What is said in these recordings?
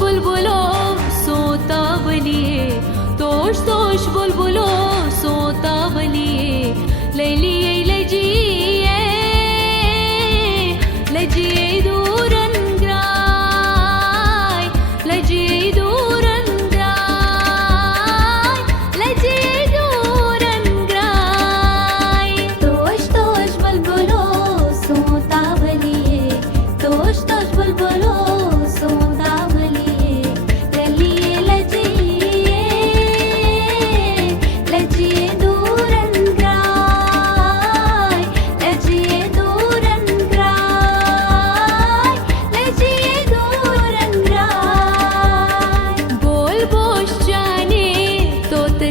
बुलबुलो सोतावलिये तोष तोष बुलबुलो सोतावलिये लैलिये लजिये लजिये दूरन ग्राय लजिये दूरन ग्राय लजिये दूरन ग्राय तोष तोष बुलबुलो सोतावलिये तोष तोष बुलबुलो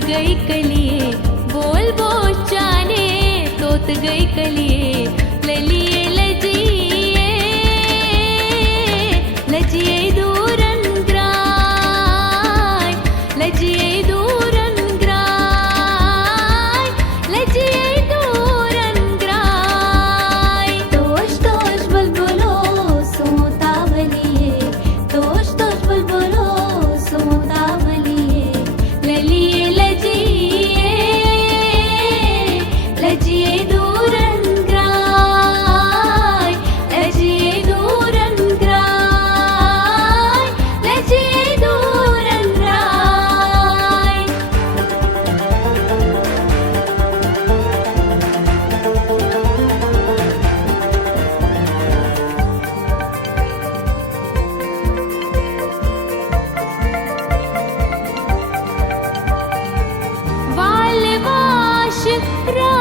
गई कलिए बोल बोचाने तोत गई कलिए ललिए लजिए लजिए दूरन ग्राय लजिए दूरन ग्राय लजिए दूरन ग्राय तोष तोष बुलबुलो सोतावलिये तोष तोष बुलबुलो सोतावलिये ललिए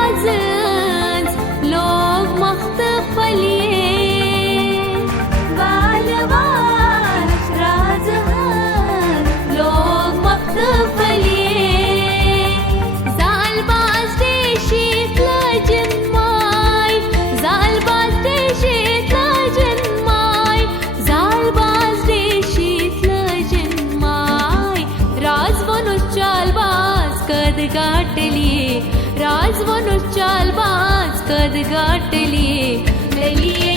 राजंज लोग मख्तफलिये बालवाश राजहंस लोग मख्तफलिये जालबाज देशीत लजन्माय जालबाज देशीत लजन्माय जालबाज देशीत लजन्माय राजवनुष चालबाज कद गाठलिये राजवनुष चालबाज कद गाठलिये ललिये